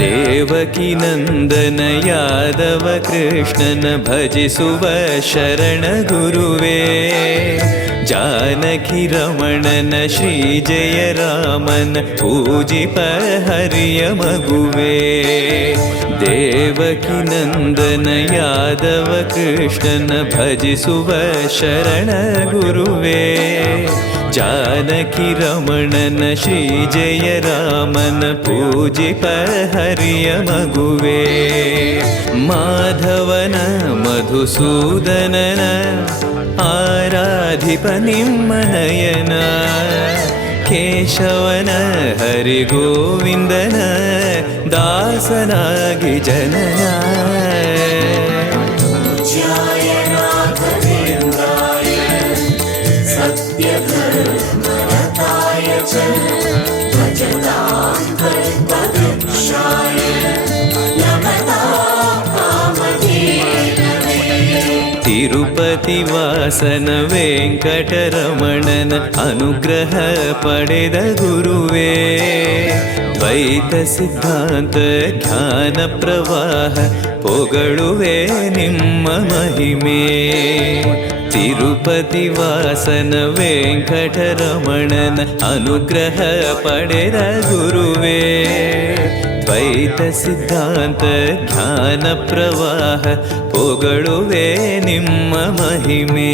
ದೇವಕಿ ನಂದನ ಯಾದವ ಕೃಷ್ಣನ ಭಜಿಸುವ ಶರಣ ಗುರುವೇ, ಜಾನಕಿ ರಮಣನ ಶ್ರೀ ಜಯ ರಾಮನ ಪೂಜಿಪ ಹರಿಯ ಮಗುವೇ. ದೇವಕಿ ನಂದನ ಯಾದವ ಕೃಷ್ಣನ ಭಜಿಸುವ ಶರಣ ಗುರುವೇ, ಜಾನಕಿ ರಮಣನ ಶ್ರೀ ಜಯ ರಾಮನ ಪೂಜಿಪ ಹರಿಯ ಮಗುವೇ. ಮಾಧವನ ಮಧುಸೂದನನ ಆರಾಧಿಪ ನಿಮ್ಮ ನಯನ, ಕೇಶವನ ಹರಿಗೋವಿಂದನ ದಾಸನಾಗಿ ಜನನ. ತಿರುಪತಿ ವಾಸನ ವೆಂಕಟರಮಣನ ಅನುಗ್ರಹ ಪಡೆದ ಗುರುವೇ, ದ್ವೈತ ಸಿದ್ಧಾಂತ ಜ್ಞಾನ ಪ್ರವಾಹ ಪೊಗಳುವೆ ನಿಮ್ಮ ಮಹಿಮೆ. ತಿರುಪತಿ ವಾಸನ ವೆಂಕಟರಮಣನ ಅನುಗ್ರಹ ಪಡೆದ ಗುರುವೇ, ದ್ವೈತ ಸಿದ್ಧಾಂತ ಜ್ಞಾನ ಪ್ರವಾಹ ಪೊಗಳುವೆ ನಿಮ್ಮ ಮಹಿಮೆ.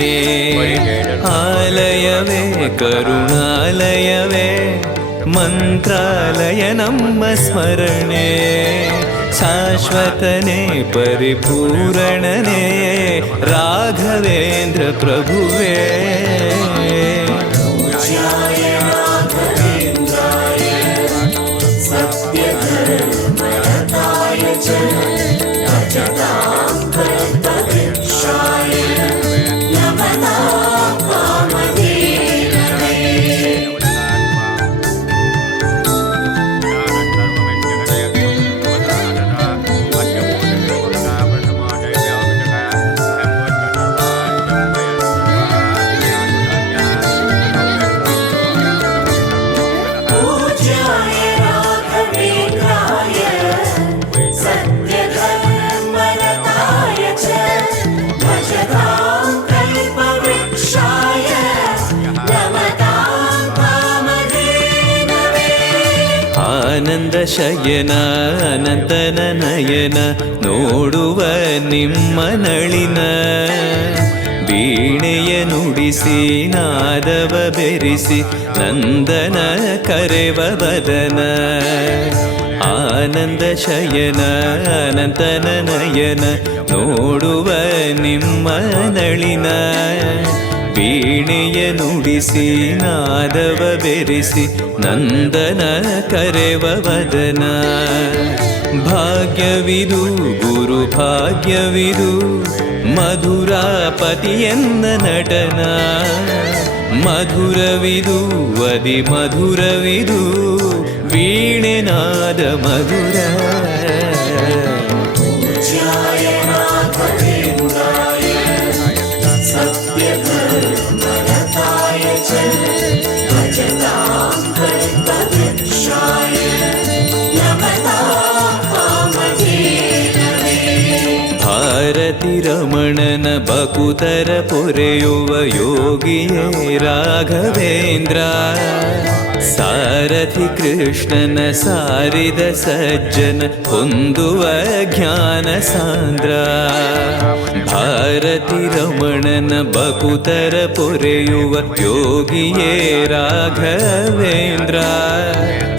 ಆಲಯವೇ ಕರುಣಾಲಯವೇ ಮಂತ್ರಾಲಯ ನಮ್ಮ ಸ್ಮರಣೆ, ಶಾಶ್ವತನೇ ಪರಿಪೂರಣನೇ ರಾಘವೇಂದ್ರ ಪ್ರಭುವೇ. ಆನಂದ ಶಯನ ಅನಂತನ ನಯನ ನೋಡುವ ನಿಮ್ಮ ನಳಿನ, ವೀಣೆಯ ನುಡಿಸಿ ನಾದವ ಬೆರೆಸಿ ನಂದನ ಕರೆವ ಬದನ. ಆನಂದ ಶಯನ ಅನಂತನ ನಯನ ನೋಡುವ ನಿಮ್ಮ ನಳಿನ, ವೀಣೆಯ ನುಡಿಸಿ ನಾದವ ಬೆರೆಸಿ ನಂದನ ಕರೆವ ವದನ. ಭಾಗ್ಯವಿದು ಗುರು ಭಾಗ್ಯವಿದು ಮಧುರಾಪತಿಯನ್ನ ನಟನ, ಮಧುರವಿದು ಅದಿ ಮಧುರವಿದು ವೀಣೆನಾದ ಮಧುರ. ಭಾರತಿ ರಮಣನ ಬಕುತರ ಪೊರೆಯುವ ಯೋಗಿಯೇ ರಾಘವೇಂದ್ರ, ಸಾರಥಿ ಕೃಷ್ಣನ ಸಾರಿದ ಸಜ್ಜನ ಹೊಂದುವ ಜ್ಞಾನ ಸಾಂದ್ರ. ಭಾರತಿ ರಮಣನ ಬಕುತರ ಪೊರೆಯುವ ಯೋಗಿಯೇ ರಾಘವೇಂದ್ರ,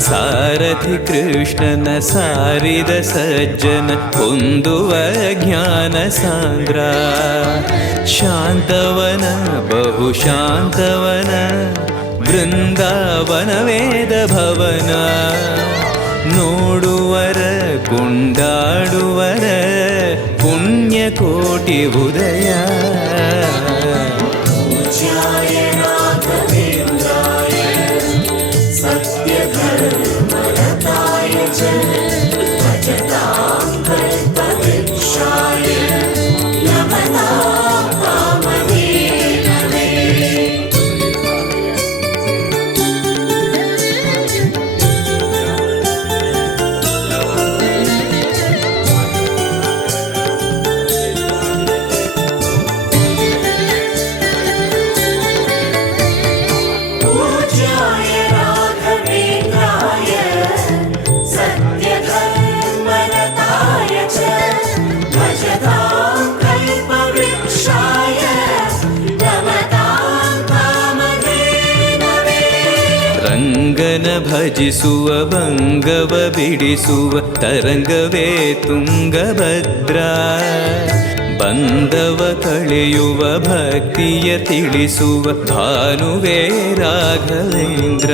ಸಾರಥಿ ಕೃಷ್ಣನ ಸಾರಿದ ಸಜ್ಜನ ಹೊಂದುವ ಜ್ಞಾನ ಸಾಂದ್ರ. ಶಾಂತವನ ಬಹು ಶಾಂತವನ ಬೃಂದಾವನ ವೇದ ಭವನ, ನೋಡುವರ ಕೊಂಡಾಡುವರ ಪುಣ್ಯಕೋಟಿ ಉದಯ. पूज्याय राघवेन्द्राय सत्यधर्मरताय च भजतां कल्पवृक्षाय नमतां कामधेनवे. पूज्याय राघवेन्द्राय सत्यधर्मरताय च भजतां कल्पवृक्षाय नमतां कामधेनवे. ರಂಗನ ಭಜಿಸುವ ಭಂಗವ ಬಿಡಿಸುವ ತರಂಗವೇ ತುಂಗಭದ್ರಾ. ಬಂಧವ ಕಳೆಯುವ ಭಕ್ತಿಯ ತಿಳಿಸುವ ಭಾನುವೇ ರಾಘವೇಂದ್ರ.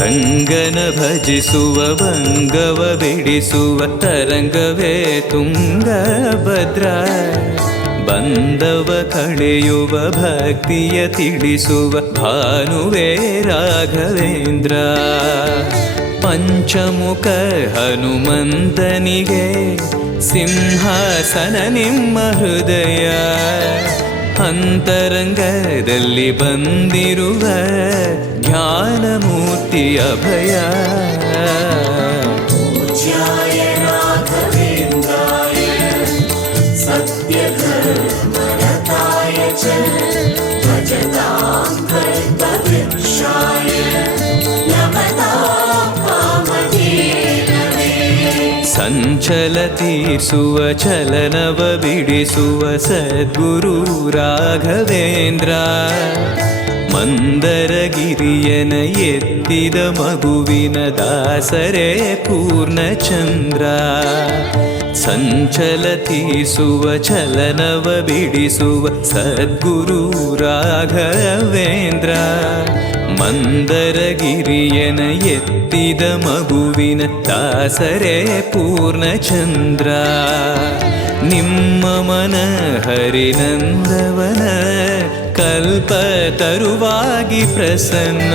ರಂಗನ ಭಜಿಸುವ ಭಂಗವ ಬಿಡಿಸುವ ತರಂಗವೇ ತುಂಗಭದ್ರಾ. ಬಂಧವ ಕಳೆಯುವ ಭಕ್ತಿಯ ತಿಳಿಸುವ ಭಾನುವೇ ರಾಘವೇಂದ್ರ. ಪಂಚಮುಖ ಹನುಮಂತನಿಗೆ ಸಿಂಹಾಸನ ನಿಮ್ಮ ಹೃದಯ. ಅಂತರಂಗದಲ್ಲಿ ಬಂದಿರುವ ಜ್ಞಾನಮೂರ್ತಿ ಅಭಯ. पूज्याय राघवेन्द्राय सत्यधर्मरताय च भजतां कल्पवृक्षाय नमतां कामधेनवे. ಸಂಚಲ ತೀರಿಸುವ ಚಲನವ ಬಿಡಿಸುವ ಸದ್ಗುರು ರಾಘವೇಂದ್ರ. ಮಂದರಗಿರಿಯನ ಎತ್ತಿದ ಮಗುವಿನ ದಾಸರೇ ಪೂರ್ಣಚಂದ್ರ. ಸಂಚಲ ತೀರಿಸುವ ಚಲನವ ಬಿಡಿಸುವ ಸದ್ಗುರು ರಾಘವೇಂದ್ರ. ಮಂದರಗಿರಿಯನ ಎತ್ತಿದ ಮಗುವಿನ ದಾಸರೇ ಪೂರ್ಣಚಂದ್ರ. ನಿಮ್ಮ ಮನ ಹರಿನಂದವನ ಕಲ್ಪ ತರುವಾಗಿ ಪ್ರಸನ್ನ.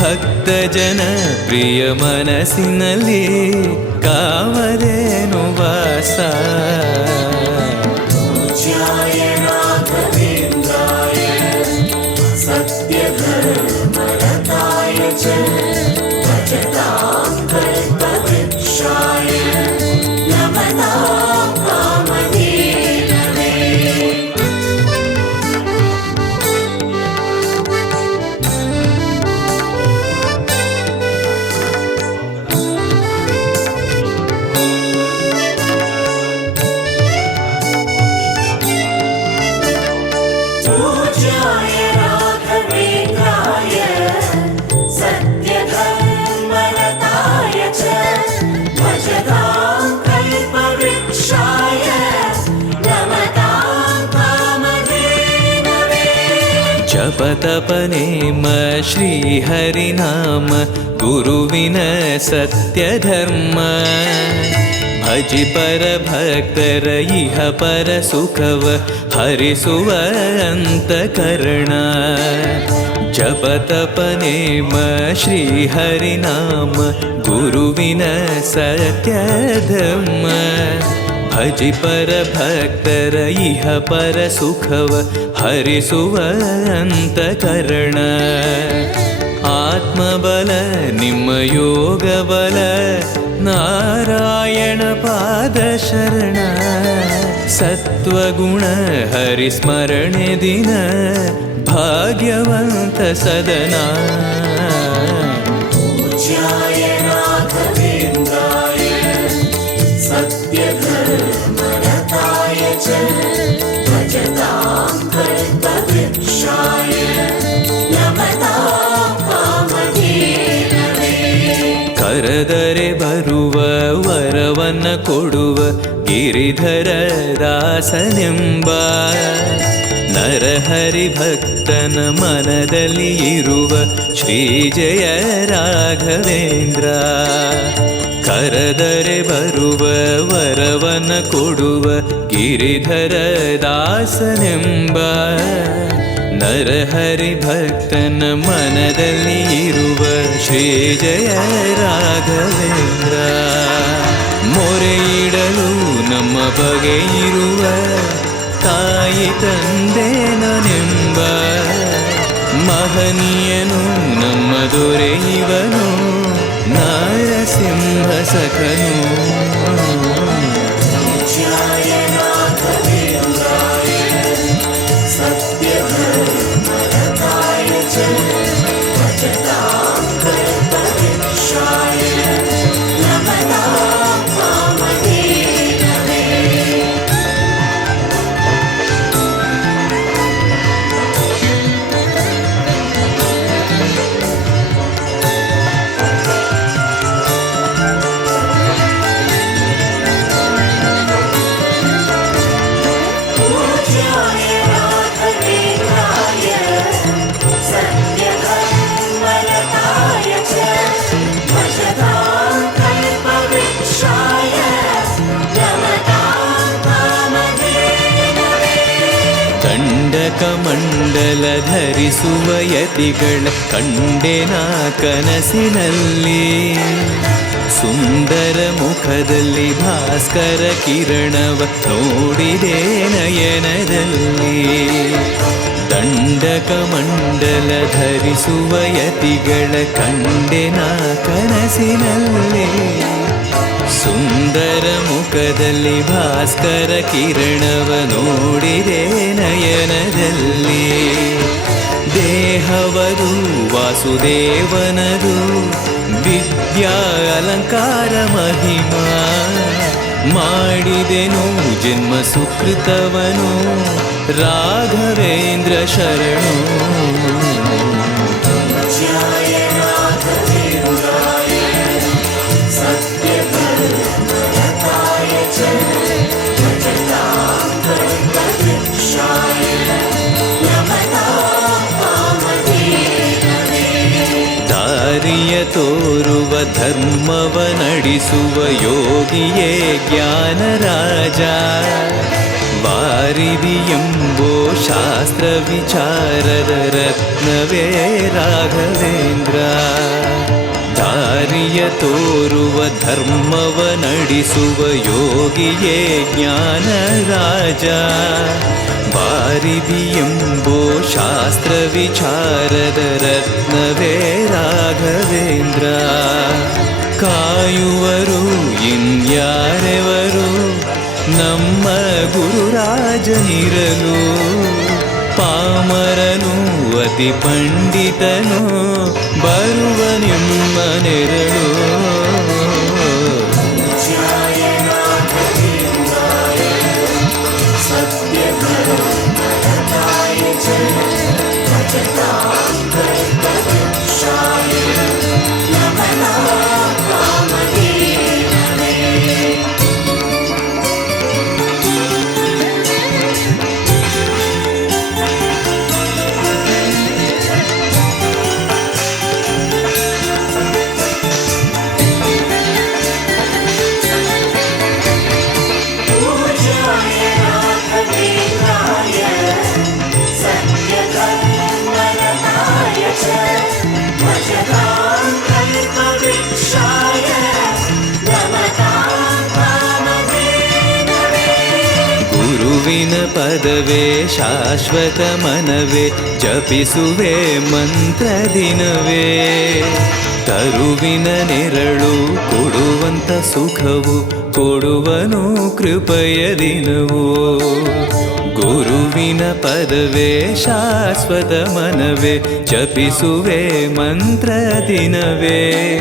ಭಕ್ತ ಜನ ಪ್ರಿಯ ಮನಸ್ಸಿನಲ್ಲಿ ಕಾವಲೇನು ವಾಸ. पूज्याय राघवेन्द्राय सत्यधर्मरताय च भजतां कल्पवृक्षाय नमतां कामधेनवे. पूज्याय राघवेन्द्राय सत्यधर्मरताय च भजतां कल्पवृक्षाय नमतां कामधेनवे. ಜಪತಪನೇಮ ಶ್ರೀಹರಿನಾಮ ಗುರುವಿನ ಸತ್ಯಧರ್ಮ. ಭಜಿ ಪರ ಭಕ್ತರ ಇಹ ಪರ ಸುಖವ ಹರಿಸುವ ಅಂತಕರಣ. ಜಪತಪನೇಮ ಶ್ರೀಹರಿನಾಮ ಗುರುವಿನ ಸತ್ಯಧರ್ಮ. ಭಜಿ ಪರ ಭಕ್ತರ ಇಹ ಪರ ಸುಖವ ಹರಿಸುವ ಅಂತಕರಣ. ಆತ್ಮಬಲ ನಿಮ್ಮ ಯೋಗ ಬಲ ನಾರಾಯಣ ಪಾದ ಶರಣ. ಸತ್ವಗುಣ ಹರಿಸ್ಮರಣೆ ದಿನ ಭಾಗ್ಯವಂತ ಸದನ. पूज्याय राघवेन्द्राय सत्यधर्मरताय च भजतां कल्पवृक्षाय नमतां कामधेनवे. ಕರೆದರೆ ಬರುವ ವರವನ್ನ ಕೊಡುವ ಗಿರಿಧರ ದಾಸನೆಂಬ. ನರಹರಿ ಭಕ್ತನ ಮನದಲ್ಲಿ ಇರುವ ಶ್ರೀ ಜಯ ರಾಘವೇಂದ್ರ. ಕರೆದರೆ ಬರುವ ವರವನ ಕೊಡುವ ಗಿರಿಧರ ದಾಸನೆಂಬ ನರಹರಿ ಭಕ್ತನ ಮನದಲ್ಲಿ ಇರುವ ಶ್ರೀ ಜಯ ರಾಘವೇಂದ್ರ. ಮೊರೆಯಿಡಲು ನಮ್ಮ ಬಗೆ ಇರುವ ತಾಯಿ ತಂದೆ ನನೆಂಬ ಮಹನೀಯನು ನಮ್ಮ ದೊರೆ ಇವನು ನಾರಸಿಂಹ ಸಖನು. पूज्याय राघवेन्द्राय सत्यधर्मरताय च भजतां कल्पवृक्षाय नमतां वामदेवने. पूज्याय राघवेन्द्राय सत्यधर्मरताय च भजतां कल्पवृक्षाय नमतां वामदेवने. ದಂಡಕ ಮಂಡಲ ಧರಿಸುವ ಯತಿಗಳ ಕಂಡೆನ ಕನಸಿನಲ್ಲಿ ಸುಂದರ ಮುಖದಲ್ಲಿ ಭಾಸ್ಕರ ಕಿರಣವ ನೋಡಿದೆ ನಯನದಲ್ಲಿ. ದಂಡಕ ಮಂಡಲ ಧರಿಸುವ ಯತಿಗಳ ಕಂಡೆನ ಕನಸಿನಲ್ಲಿ ಸುಂದರ ಮುಖದಲ್ಲಿ ಭಾಸ್ಕರ ಕಿರಣವ ನೋಡಿದೆ ನಯನದಲ್ಲಿ. ದೇಹವದು ವಾಸುದೇವನದು ವಿದ್ಯಾ ಅಲಂಕಾರ ಮಹಿಮಾ ಮಾಡಿದೆನು ಜನ್ಮ ಸುಕೃತವನು ರಾಘವೇಂದ್ರ ಶರಣು. पूज्याय राघवेन्द्राय सत्यधर्मरताय च भजतां कल्पवृक्षाय नमतां वामदेवने. ದಾರಿಯ ತೋರುವ ಧರ್ಮವ ನಡೆಸುವ ಯೋಗಿಯೇ ಜ್ಞಾನರಾಜ. ವಾರಿದಿ ಎಂಬೋ ಶಾಸ್ತ್ರ ವಿಚಾರದ ರತ್ನವೇ ರಾಘವೇಂದ್ರ. ದಾರಿಯ ತೋರುವ ಧರ್ಮವ ನಡೆಸುವ ಯೋಗಿಯೇ ಜ್ಞಾನರಾಜ. ವಾರಿದಿ ಎಂಬೋ ಶಾಸ್ತ್ರ ವಿಚಾರದ ರತ್ನವೇ ರಾಘವೇಂದ್ರ. ಕಾಯುವರು ಇನ್ಯಾರೆವರು ನಮ್ಮ ಗುರುರಾಜನಿರಲು. ಪಾಮರನು ಅತಿ ಪಂಡಿತನು ಬರುವ ನಿಮ್ಮ ನೆರಳು. पूज्याय राघवेन्द्राय सत्यधर्मरताय च भजतां कल्पवृक्षाय नमतां वामदेवने. पूज्याय राघवेन्द्राय सत्यधर्मरताय च भजतां कल्पवृक्षाय नमतां वामदेवने. ಗುರುವಿನ ಪದವೇ ಶಾಶ್ವತ ಮನವೇ ಜಪಿಸುವೆ ಮಂತ್ರ ದಿನವೇ. ತರುವಿನ ನೆರಳು ಕೊಡುವಂತ ಸುಖವು ಕೊಡುವನು ಕೃಪೆಯ ದಿನವೋ. ಗುರುವಿನ ಪದವೇ ಶಾಶ್ವತ ಮನವೇ ಜಪಿಸುವೆ ಮಂತ್ರ ದಿನವೇ.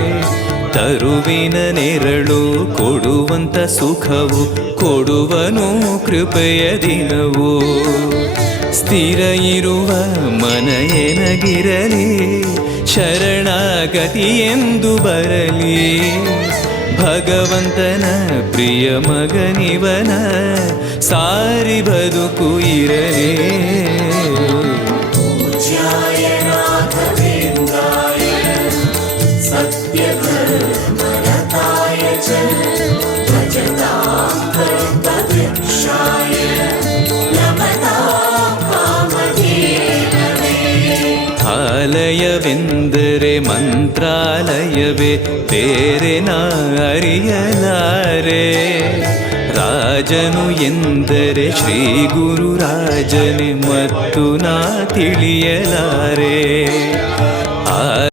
ತರುವಿನ ನೆರಳು ಕೊಡುವಂತ ಸುಖವು ಕೊಡುವನು ಕೃಪೆಯ ದಿನವೋ. ಸ್ಥಿರ ಇರುವ ಮನ ಎನಗಿರಲಿ ಶರಣಾಗತಿ ಎಂದು ಬರಲಿ. ಭಗವಂತನ ಪ್ರಿಯ ಮಗನಿವನ ಸಾರಿ ಬದುಕು ಇರಲಿ. पूज्याय राघवेन्द्राय सत्यधर्मरताय च भजतां कल्पवृक्षाय नमतां कामधेनवे ಆಲಯವೆಂದರೆ ಮಂತ್ರಾಲಯವೇ ಬೇರೆ ನಾ ಅರಿಯಲಾರೆ ರಾಜನು ಎಂದರೆ ಶ್ರೀ ಗುರುರಾಜನೇ ಮತ್ತು ನಾ ತಿಳಿಯಲಾರೆ